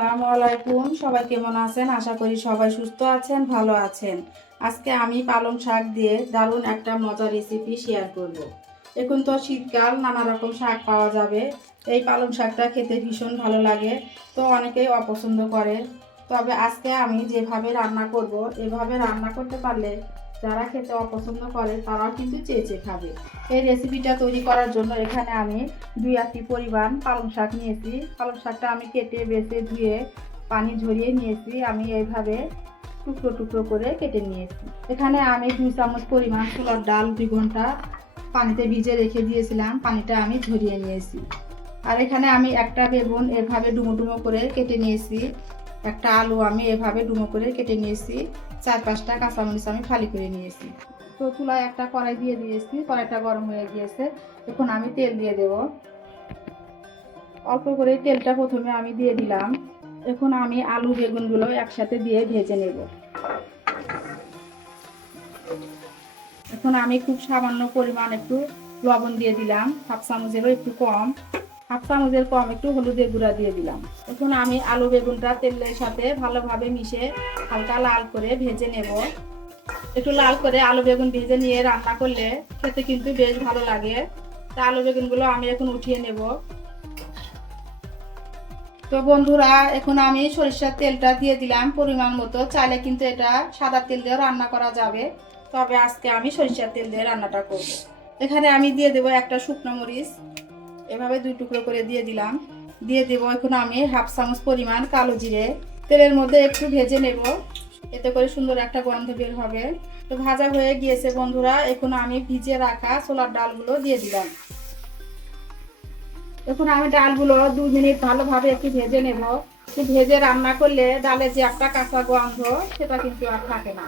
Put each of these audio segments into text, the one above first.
আসসালামু আলাইকুম। সবাই কেমন আছেন? আশা করি সবাই সুস্থ আছেন, ভালো আছেন। আজকে আমি পালং শাক দিয়ে দারুণ একটা মজার রেসিপি শেয়ার করব। এখন তো শীতকাল, নানা রকম শাক পাওয়া যাবে। এই পালং শাকটা খেতে ভীষণ ভালো লাগে, তো অনেকেই অপছন্দ করে। তবে আজকে আমি যেভাবে রান্না করব, এভাবে রান্না করতে পারলে যারা খেতে অপছন্দ করে, তারাও কিন্তু চেয়ে চেয়ে খাবে। এই রেসিপিটা তৈরি করার জন্য এখানে আমি দুই আটটি পরিমাণ পালং শাক নিয়েছি। পালং শাকটা আমি কেটে, বেছে, ধুয়ে, পানি ঝরিয়ে নিয়েছি। আমি এইভাবে টুকরো টুকরো করে কেটে নিয়েছি। এখানে আমি দুই চামচ পরিমাণ ছোলার ডাল দুই ঘণ্টা পানিতে ভিজে রেখে দিয়েছিলাম। পানিটা আমি ঝরিয়ে নিয়েছি। আর এখানে আমি একটা বেগুন এভাবে ডুমো ডুমো করে কেটে নিয়েছি। একটা আলু আমি এভাবে ডুমো করে কেটে নিয়েছি, চার পাঁচটা কাঁচামরিচ আমি ফালি করে নিয়েছি। তো চুলায় একটা কড়াই দিয়ে দিয়েছি, কড়াইটা গরম হয়ে গিয়েছে। এখন আমি তেল দিয়ে দেব। অল্প করে তেলটা প্রথমে আমি দিয়ে দিলাম। এখন আমি আলু বেগুনগুলো একসাথে দিয়ে ভেজে নেব। এখন আমি খুব সামান্য পরিমাণ একটু লবণ দিয়ে দিলাম, হাফ চামচেরও একটু কম। হাফ চামচের কম একটু হলুদের গুঁড়া দিয়ে দিলাম। এখন আমি আলু বেগুনটা তেলের সাথে ভালোভাবে মিশে হালকা লাল করে ভেজে নেব। একটু লাল করে আলু বেগুন ভেজে নিয়ে রান্না করলে খেতে কিন্তু বেশ ভালো লাগে। তা আলু বেগুনগুলো আমি এখন উঠিয়ে নেব। তো বন্ধুরা, এখন আমি সরিষার তেলটা দিয়ে দিলাম পরিমাণ মতো। চাইলে কিন্তু এটা সাদা তেল দিয়েও রান্না করা যাবে। তবে আজকে আমি সরিষার তেল দিয়ে রান্নাটা করব। এখানে আমি দিয়ে দেবো একটা শুকনো মরিচ। এভাবে দুই টুকরো করে দিয়ে দিলাম। দিয়ে দেবো এখন আমি হাফ চামচ পরিমাণ কালো জিরে। তেলের মধ্যে একটু ভেজে নেব। এতে করে সুন্দর একটা গন্ধ বের হবে। তো ভাজা হয়ে গিয়েছে বন্ধুরা, এখন আমি ভিজে রাখা ছোলার ডালগুলো দিয়ে দিলাম। এখন আমি ডালগুলো দু মিনিট ভালোভাবে একটু ভেজে নেব। ভেজে রান্না করলে ডালের যে একটা কাঁচা গন্ধ, সেটা কিন্তু আর থাকে না।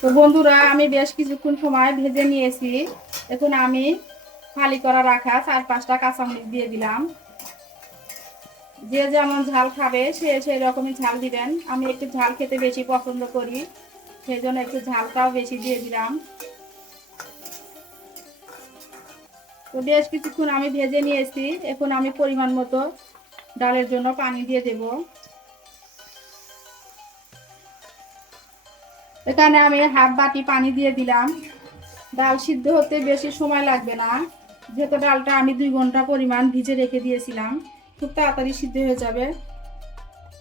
তো বন্ধুরা, আমি বেশ কিছুক্ষণ সময় ভেজে নিয়েছি। এখন আমি ফালি করা রাখা, চার পাঁচটা কাঁচামরিচ দিয়ে দিলাম। যে যেমন ঝাল খাবে, সে সেই রকমই ঝাল দিবেন। আমি একটু ঝাল খেতে বেশি পছন্দ করি সেই জন্য একটু ঝালটাও বেশি দিয়ে দিলাম। তো বেশ কিছুক্ষণ আমি ভেজে নিয়েছি, এখন আমি পরিমাণ মতো ডালের জন্য পানি দিয়ে দেব। এখানে আমি হাফ বাটি পানি দিয়ে দিলাম। ডাল সিদ্ধ হতে বেশি সময় লাগবে না। যেহেতু ডালটা আমি দুই ঘণ্টা পরিমাণ ভিজে রেখে দিয়েছিলাম, খুব তাড়াতাড়ি সিদ্ধ হয়ে যাবে।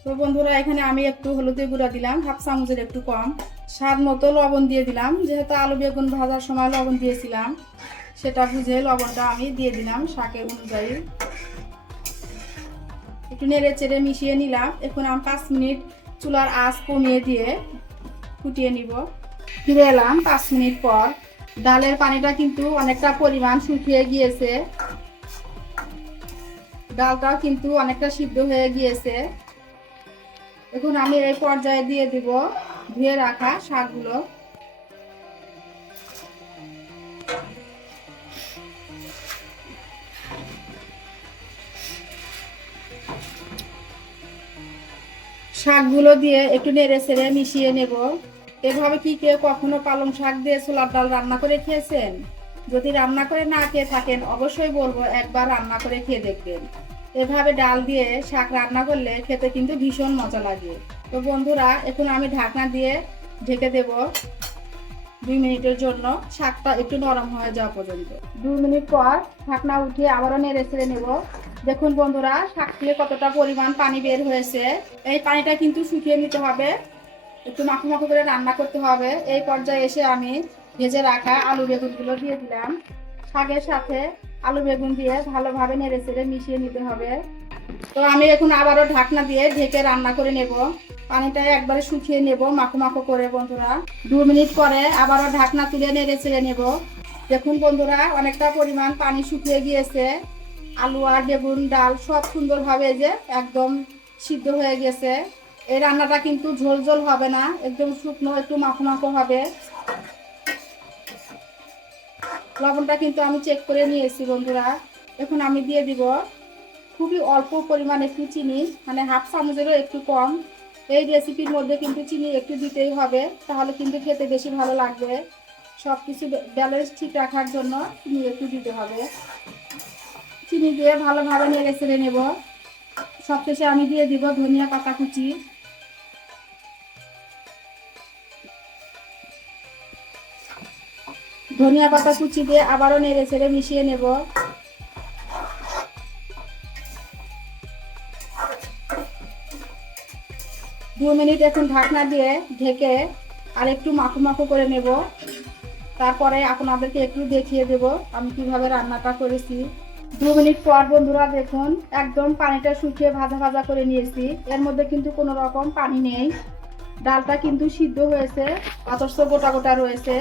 তো বন্ধুরা, এখানে আমি একটু হলুদের গুঁড়া দিলাম, হাফ চামচের একটু কম। স্বাদ মতো লবণ দিয়ে দিলাম, যেহেতু আলু বেগুন ভাজার সময় লবণ দিয়েছিলাম, সেটা বুঝে লবণটা আমি দিয়ে দিলাম শাকের অনুযায়ী। একটু নেড়ে চেড়ে মিশিয়ে নিলাম। এখন আমি পাঁচ মিনিট চুলার আঁচ কমিয়ে দিয়ে ফুটিয়ে নিব। ফিরে এলাম পাঁচ মিনিট পর। ডালের পানিটা কিন্তু অনেকটা পরিমাণ শুকিয়ে গিয়েছে। ডালটাও কিন্তু অনেকটা সিদ্ধ হয়ে গিয়েছে। এখন আমি এই পর্যায়ে দিয়ে দিব ধুয়ে রাখা শাকগুলো। শাকগুলো দিয়ে একটু নেড়ে ছেড়ে মিশিয়ে নেব। এভাবে কি কেউ কখনো পালং শাক দিয়ে ছোলার ডাল রান্না করে খেয়েছেন? যদি রান্না করে না খেয়ে থাকেন, অবশ্যই বলব একবার রান্না করে খেয়ে দেখবেন। এভাবে ডাল দিয়ে শাক রান্না করলে খেতে কিন্তু ভীষণ মজা লাগে। তো বন্ধুরা, এখন আমি ঢাকনা দিয়ে ঢেকে দেব। দুই মিনিটের জন্য শাকটা একটু নরম হয়ে যাওয়া পর্যন্ত। দুই মিনিট পর ঢাকনা উঠিয়ে আবারও নেড়ে ছেড়ে নেব। দেখুন বন্ধুরা, শাক থেকে কতটা পরিমাণ পানি বের হয়েছে। এই পানিটা কিন্তু শুকিয়ে নিতে হবে। একটু মাখো মাখো করে রান্না করতে হবে। এই পর্যায়ে এসে আমি ভেজে রাখা আলু বেগুনগুলো দিয়ে দিলাম। শাকের সাথে আলু বেগুন দিয়ে ভালোভাবে নেড়ে চেড়ে মিশিয়ে নিতে হবে। তো আমি এখন আবারও ঢাকনা দিয়ে ঢেকে রান্না করে নেব। পানিটা একবারে শুকিয়ে নেব, মাখো মাখো করে বন্ধুরা। দু মিনিট পরে আবারও ঢাকনা তুলে নেড়ে চেড়ে নেব। দেখুন বন্ধুরা, অনেকটা পরিমাণ পানি শুকিয়ে গিয়েছে। আলু আর বেগুন, ডাল সব সুন্দরভাবে যে একদম সিদ্ধ হয়ে গেছে। এই রান্নাটা কিন্তু ঝোল ঝোল হবে না, একদম শুকনো, একটু মাখো মাখো হবে। লবণটা কিন্তু আমি চেক করে নিয়েছি বন্ধুরা। এখন আমি দিয়ে দিব খুবই অল্প পরিমাণ একটু চিনি মানে হাফ চামচেরও একটু কম। এই রেসিপির মধ্যে কিন্তু চিনি একটু দিতেই হবে, তাহলে কিন্তু খেতে বেশি ভালো লাগবে। সব কিছু ব্যালেন্স ঠিক রাখার জন্য চিনি একটু দিতে হবে। চিনি দিয়ে ভালোভাবে নেড়ে ছেড়ে নেব। সবশেষে আমি দিয়ে দিব ধনিয়া পাতা কুচি। ধনিয়া পাতা কুচি দিয়ে আবারও নেড়ে ছেড়ে মিশিয়ে নেব। দু মিনিট এখন ঢাকনা দিয়ে ঢেকে আর একটু মাখো মাখো করে নেব। তারপরে আপনাদেরকে একটু দেখিয়ে দেব আমি কীভাবে রান্নাটা করেছি। দু মিনিট পর বন্ধুরা দেখুন, একদম পানিটা শুকিয়ে ভাজা ভাজা করে নিয়েছি। এর মধ্যে কিন্তু কোনো রকম পানি নেই। ডালটা কিন্তু সিদ্ধ হয়েছে অথচ গোটা গোটা রয়েছে।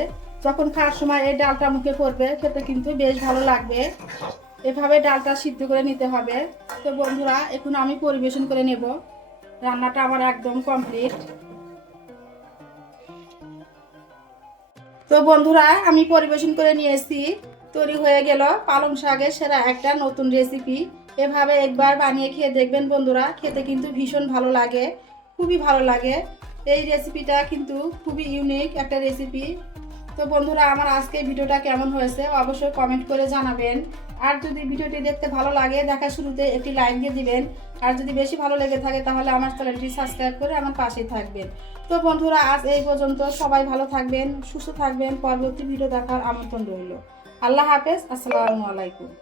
যখন খাওয়ার সময় এই ডালটা মুখে পড়বে খেতে কিন্তু বেশ ভালো লাগবে। এভাবে ডালটা সিদ্ধ করে নিতে হবে। তো বন্ধুরা, এখন আমি পরিবেশন করে নেব। রান্নাটা আমার একদম কমপ্লিট। তো বন্ধুরা, আমি পরিবেশন করে নিয়েছি। তৈরি হয়ে গেল পালং শাকের সেরা একটা নতুন রেসিপি এভাবে একবার বানিয়ে খেয়ে দেখবেন বন্ধুরা, খেতে কিন্তু ভীষণ ভালো লাগে, খুবই ভালো লাগে। এই রেসিপিটা কিন্তু খুবই ইউনিক একটা রেসিপি তো বন্ধুরা, আমার আজকে ভিডিওটা কেমন হয়েছে অবশ্যই কমেন্ট করে জানাবেন। আর যদি ভিডিওটি দেখতে ভালো লাগে, দেখা শুরুতে একটি লাইক দিয়ে দিবেন। আর যদি বেশি ভালো লেগে থাকে, তাহলে আমার চ্যানেলটি সাবস্ক্রাইব করে আমার পাশেই থাকবেন। তো বন্ধুরা, আজ এই পর্যন্ত সবাই ভালো থাকবেন, সুস্থ থাকবেন। পরবর্তী ভিডিও দেখার আমন্ত্রণ রইল। আল্লাহ হাফেজ, আসসালামু আলাইকুম।